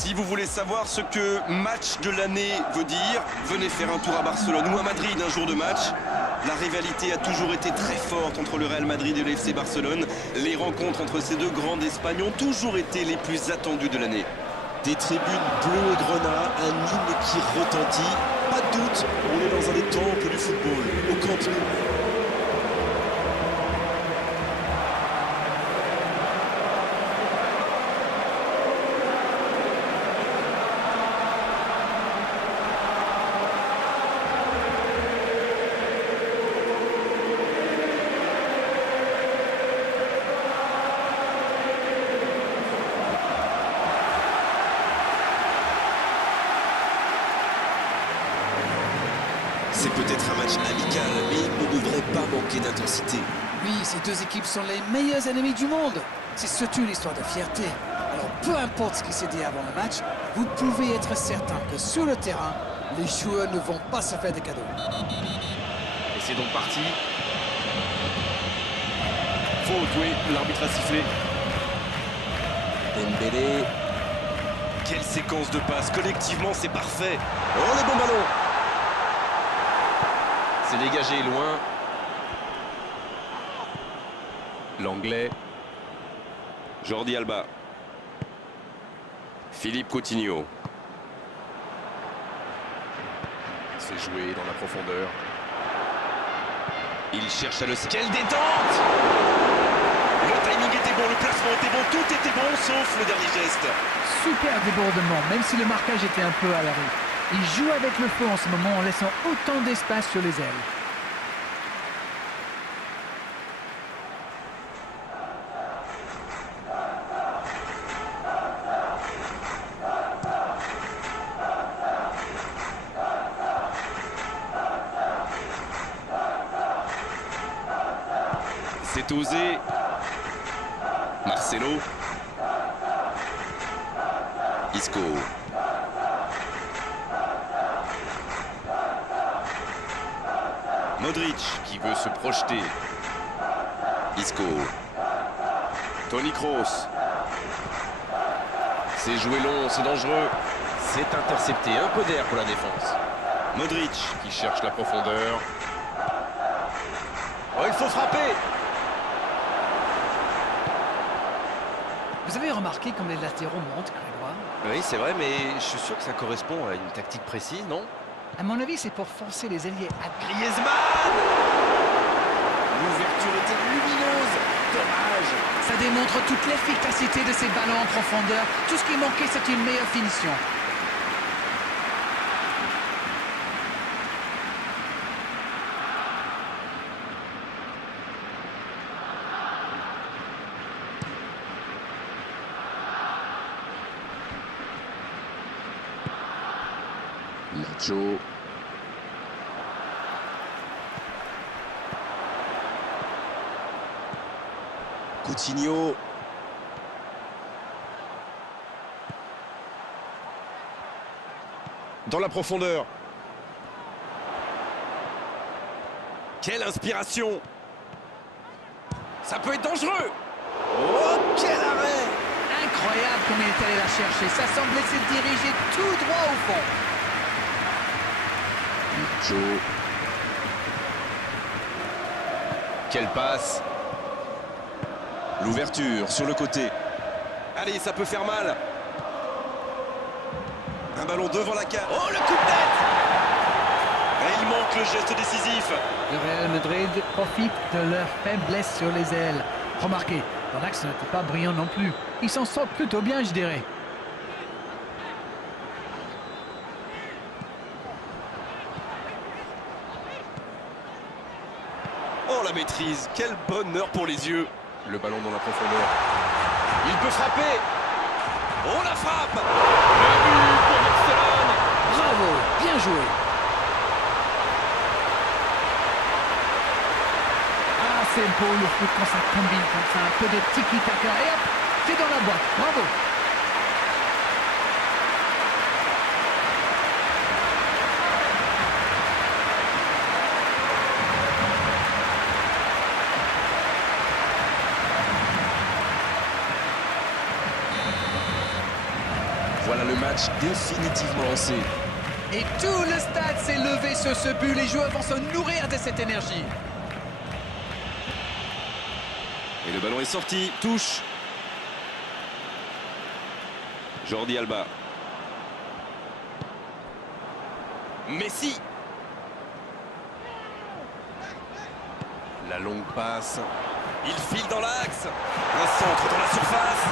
Si vous voulez savoir ce que match de l'année veut dire, venez faire un tour à Barcelone ou à Madrid un jour de match. La rivalité a toujours été très forte entre le Real Madrid et le FC Barcelone. Les rencontres entre ces deux grands d'Espagne ont toujours été les plus attendues de l'année. Des tribunes bleues et grenat, un hymne qui retentit. Pas de doute, on est dans un des temples du football, au Camp Nou. C'est peut-être un match amical, mais il ne devrait pas manquer d'intensité. Oui, ces deux équipes sont les meilleurs ennemis du monde. C'est surtout une histoire de fierté. Alors peu importe ce qui s'est dit avant le match, vous pouvez être certain que sur le terrain, les joueurs ne vont pas se faire de cadeaux. Et c'est donc parti. Faute, oui, l'arbitre a sifflé. Dembélé. Quelle séquence de passes, collectivement c'est parfait. Oh le bon ballon. C'est dégagé loin. L'anglais. Jordi Alba. Philippe Coutinho. C'est joué dans la profondeur. Il cherche à le... Quelle détente! Le timing était bon, le placement était bon, tout était bon, sauf le dernier geste. Super débordement, même si le marquage était un peu à l'arrêt. Il joue avec le feu en ce moment en laissant autant d'espace sur les ailes. C'est osé. Marcelo. Isco. Modric qui veut se projeter. Isco. Toni Kroos. C'est joué long, c'est dangereux. C'est intercepté, un peu d'air pour la défense. Modric qui cherche la profondeur. Oh, il faut frapper. Vous avez remarqué comme les latéraux montent, Grégoire? Oui, c'est vrai, mais je suis sûr que ça correspond à une tactique précise, non? À mon avis, c'est pour forcer les ailiers à... Griezmann! L'ouverture était lumineuse. Dommage. Ça démontre toute l'efficacité de ces ballons en profondeur. Tout ce qui manquait, c'est une meilleure finition. Nacho. Coutinho. Dans la profondeur. Quelle inspiration! Ça peut être dangereux! Oh, quel arrêt! Incroyable comme il est allé la chercher. Ça semblait se diriger tout droit au fond. Nacho. Quelle passe! L'ouverture sur le côté. Allez, ça peut faire mal! Un ballon devant la cage. Oh, le coup de tête! Et il manque le geste décisif. Le Real Madrid profite de leur faiblesse sur les ailes. Remarquez, leur axe n'était pas brillant non plus. Ils s'en sortent plutôt bien, je dirais. Oh, la maîtrise! Quel bonheur pour les yeux! Le ballon dans la profondeur. Il peut frapper! Oh, la frappe! Le but pour Barcelone! Bravo, bien joué. Ah, c'est beau le foot quand ça combine comme ça. Un peu de tiki-taka et hop, c'est dans la boîte. Bravo. Voilà le match définitivement lancé. Et tout le stade s'est levé sur ce but. Les joueurs vont se nourrir de cette énergie. Et le ballon est sorti, touche. Jordi Alba. Messi. La longue passe. Il file dans l'axe. Un centre dans la surface.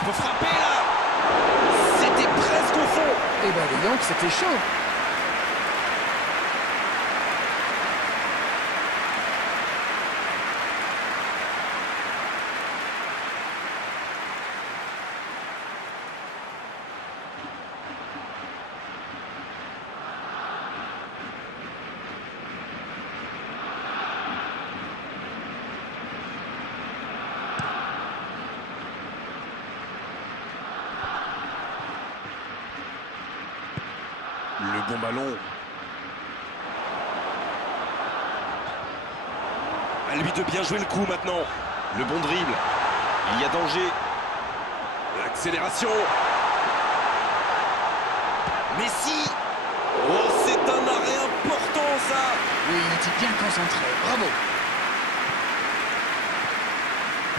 Il faut frapper là. C'était presque au fond. Eh ben dis donc, c'était chaud. Le bon ballon. À lui de bien jouer le coup maintenant. Le bon dribble. Il y a danger. L'accélération. Messi. Oh, c'est un arrêt important ça. Oui, il était bien concentré. Bravo.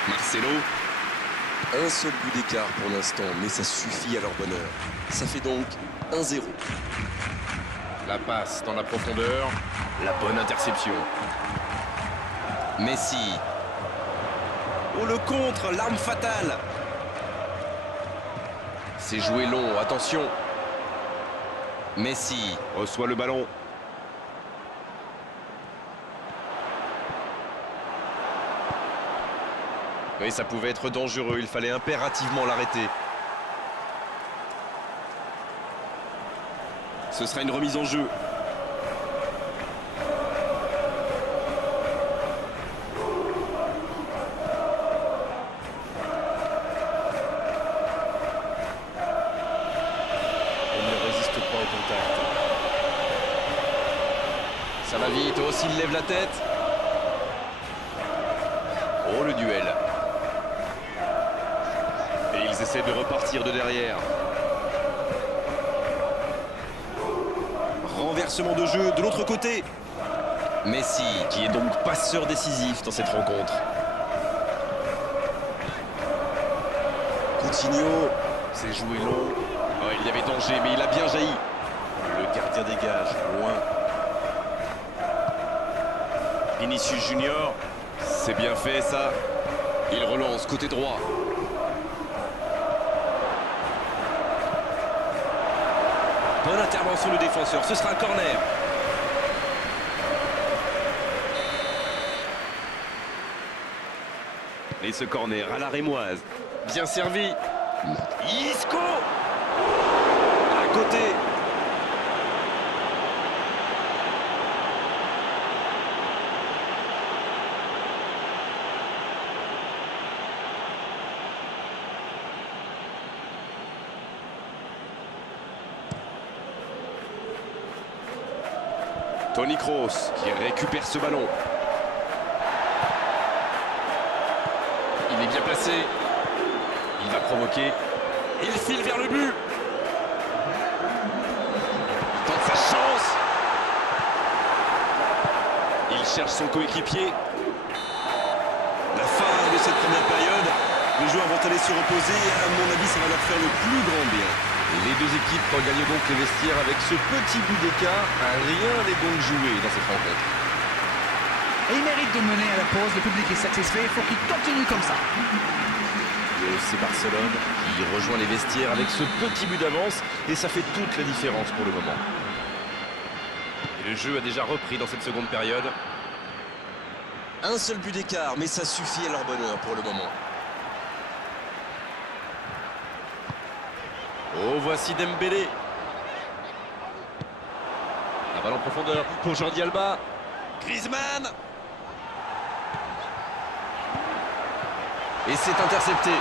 Marcelo. Un seul but d'écart pour l'instant, mais ça suffit à leur bonheur. Ça fait donc 1-0. La passe dans la profondeur. La bonne interception. Messi. Oh, le contre, l'arme fatale. C'est joué long, attention. Messi reçoit le ballon. Oui, ça pouvait être dangereux, il fallait impérativement l'arrêter. Ce sera une remise en jeu. Il ne résiste pas au contact. Ça va vite, oh, s'il lève la tête. Oh, le duel. Et ils essaient de repartir de derrière. Renversement de jeu de l'autre côté. Messi, qui est donc passeur décisif dans cette rencontre. Coutinho. C'est joué long. Oh, il y avait danger, mais il a bien jailli. Le gardien dégage, loin. Vinicius Junior. C'est bien fait, ça. Il relance côté droit. Bonne intervention du défenseur, ce sera un corner. Et ce corner à la rémoise. Bien servi. Isco. À côté. Toni Kroos qui récupère ce ballon. Il est bien placé. Il va provoquer. Il file vers le but. Il tente sa chance. Il cherche son coéquipier. La fin de cette première période. Les joueurs vont aller se reposer et à mon avis ça va leur faire le plus grand bien. Les deux équipes regagnent donc les vestiaires avec ce petit but d'écart. Rien n'est donc joué dans cette rencontre. Et il mérite de mener à la pause. Le public est satisfait. Il faut qu'il continue comme ça. Le FC Barcelone qui rejoint les vestiaires avec ce petit but d'avance et ça fait toute la différence pour le moment. Et le jeu a déjà repris dans cette seconde période. Un seul but d'écart, mais ça suffit à leur bonheur pour le moment. Oh, voici Dembélé. La balle en profondeur pour Jordi Alba. Griezmann. Et c'est intercepté.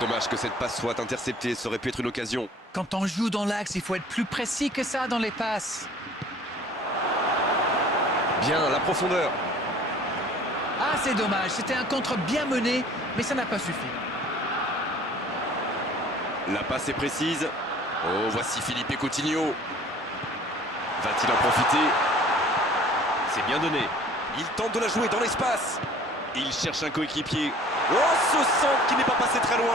Dommage que cette passe soit interceptée, ça aurait pu être une occasion. Quand on joue dans l'axe, il faut être plus précis que ça dans les passes. Bien, la profondeur. Ah, c'est dommage. C'était un contre bien mené, mais ça n'a pas suffi. La passe est précise. Oh, voici Philippe Coutinho. Va-t-il en profiter? C'est bien donné. Il tente de la jouer dans l'espace. Il cherche un coéquipier. Oh, ce centre qui n'est pas passé très loin.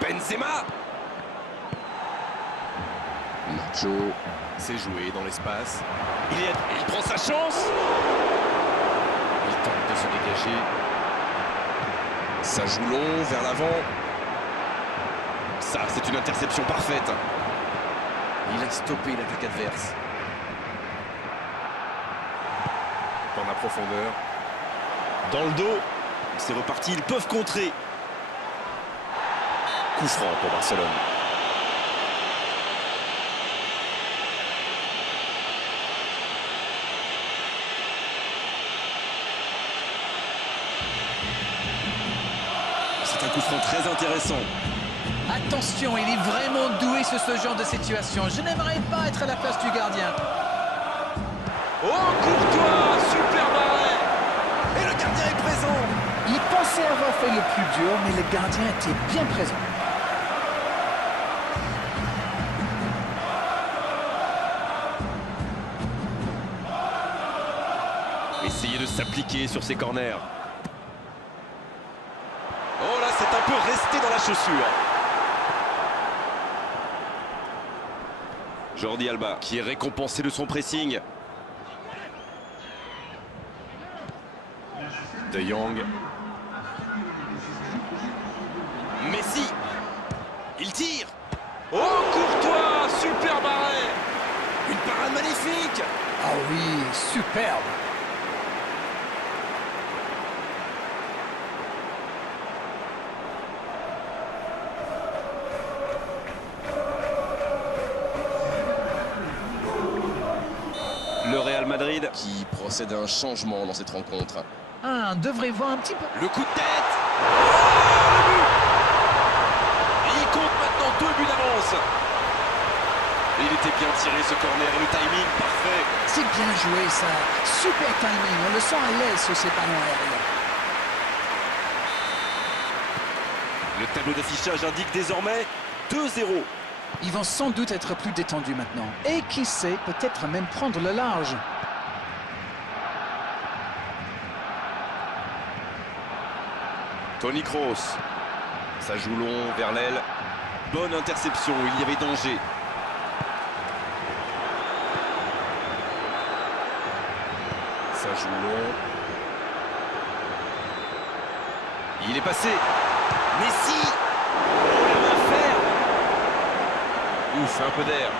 Benzema. Nacho. C'est joué dans l'espace. Il prend sa chance. Il tente de se dégager. Ça joue long vers l'avant. Ça, c'est une interception parfaite. Il a stoppé l'attaque adverse. Dans la profondeur. Dans le dos. C'est reparti, ils peuvent contrer. Coup franc pour Barcelone. C'est un coup franc très intéressant. Attention, il est vraiment doué sur ce genre de situation. Je n'aimerais pas être à la place du gardien. Oh, Courtois, super barré. Et le gardien est présent. Il pensait avoir fait le plus dur, mais le gardien était bien présent. Essayer de s'appliquer sur ses corners. Oh là, c'est un peu resté dans la chaussure. Jordi Alba qui est récompensé de son pressing. De Jong. Messi. Il tire. Oh, Courtois, super barré. Une parade magnifique. Ah oui, superbe. Le Real Madrid qui procède à un changement dans cette rencontre. Ah, on devrait voir un petit peu. Le coup de tête. Oh, le but. Et il compte maintenant 2 buts d'avance. Il était bien tiré ce corner et le timing parfait. C'est bien joué ça. Super timing, on le sent à l'aise sur ces ballons aériens. Le tableau d'affichage indique désormais 2-0. Ils vont sans doute être plus détendus maintenant. Et qui sait, peut-être même prendre le large. Toni Kroos. Ça joue long vers l'aile. Bonne interception, il y avait danger. Ça joue long. Il est passé. Messi. Oh, la main ferme. Ouf, un peu d'air.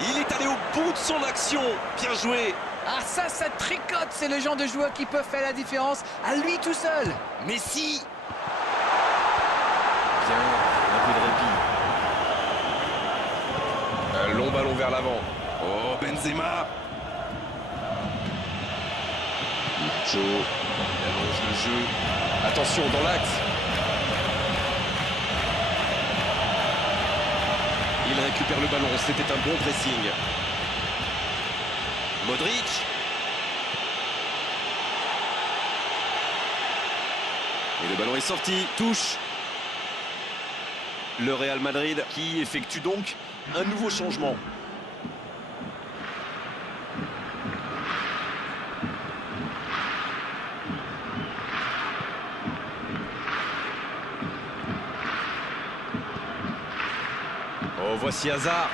Il est allé au bout de son action. Bien joué. Ah ça tricote. C'est le genre de joueur qui peut faire la différence à lui tout seul. Messi. Bien, un peu de répit. Un long ballon vers l'avant. Oh, Benzema. Nacho. Il allonge le jeu. Attention, dans l'axe. Il récupère le ballon. C'était un bon pressing. Modric. Et le ballon est sorti. Touche. Le Real Madrid qui effectue donc un nouveau changement. Oh, voici Hazard.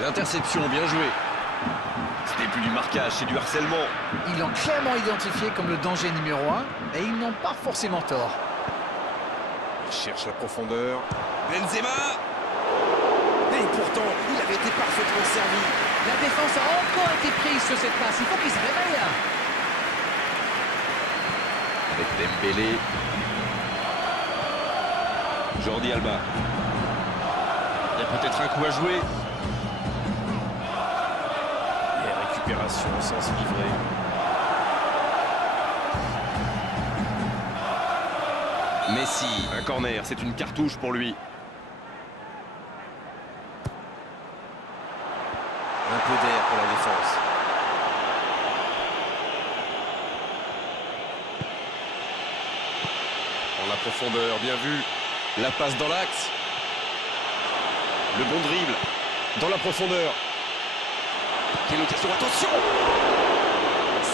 L'interception, bien jouée. Ce n'est plus du marquage, c'est du harcèlement. Ils l'ont clairement identifié comme le danger numéro 1, et ils n'ont pas forcément tort. Il cherche la profondeur. Benzema. Et pourtant, il avait été parfaitement servi. La défense a encore été prise sur cette passe. Il faut qu'ils se réveillent là. Avec Dembélé. Jordi Alba. Il y a peut-être un coup à jouer. Et récupération sans se livrer. Messi. Un corner, c'est une cartouche pour lui. Un peu d'air pour la défense. En la profondeur, bien vu. La passe dans l'axe. Le bon dribble. Dans la profondeur. Quelle occasion, attention!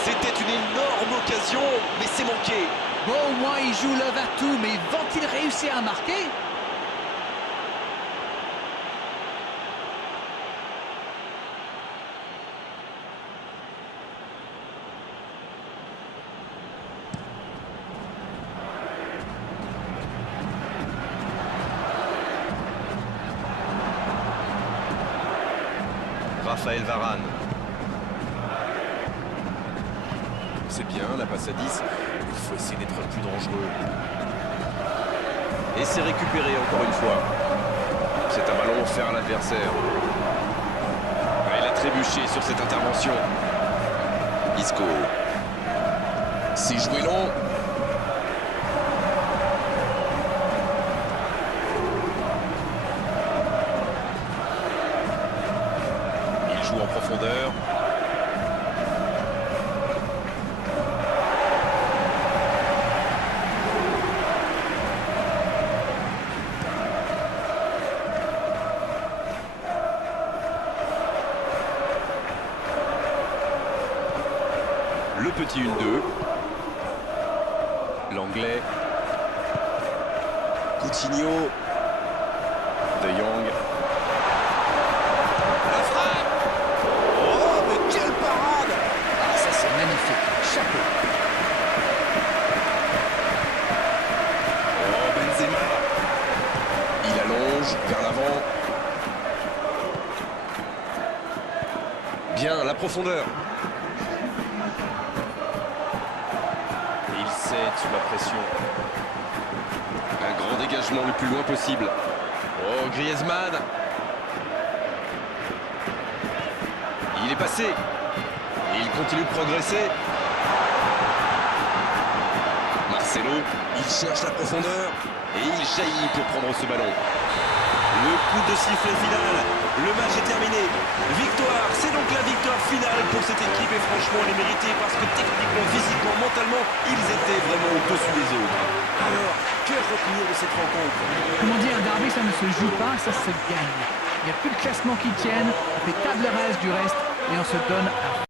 C'était une énorme occasion, mais c'est manqué. Bon, au moins, il joue l'œuvre à tout, mais vont-ils réussir à marquer? Raphaël Varane. C'est bien, la passe à 10. Il faut essayer d'être plus dangereux. Et c'est récupéré encore une fois. C'est un ballon offert à l'adversaire. Il a trébuché sur cette intervention. Isco. C'est joué long. Il joue en profondeur. Le petit 1-2. L'anglais. Coutinho. De Jong. La frappe. Oh, mais quelle parade! Ah, ça c'est magnifique. Chapeau. Oh, Benzema. Il allonge vers l'avant. Bien, la profondeur. Il cède sous la pression. Un grand dégagement le plus loin possible. Oh, Griezmann. Il est passé. Et il continue de progresser. Marcelo. Il cherche la profondeur. Et il jaillit pour prendre ce ballon. Le coup de sifflet final. Le match est terminé. Victoire. C'est donc la victoire finale pour cette équipe. Et franchement, elle est méritée parce que techniquement, physiquement, mentalement, ils étaient vraiment au-dessus des autres. Alors, que retenir de cette rencontre? Comment dire, un derby, ça ne se joue pas, ça se gagne. Il n'y a plus de classement qui tienne, on fait table rase du reste et on se donne à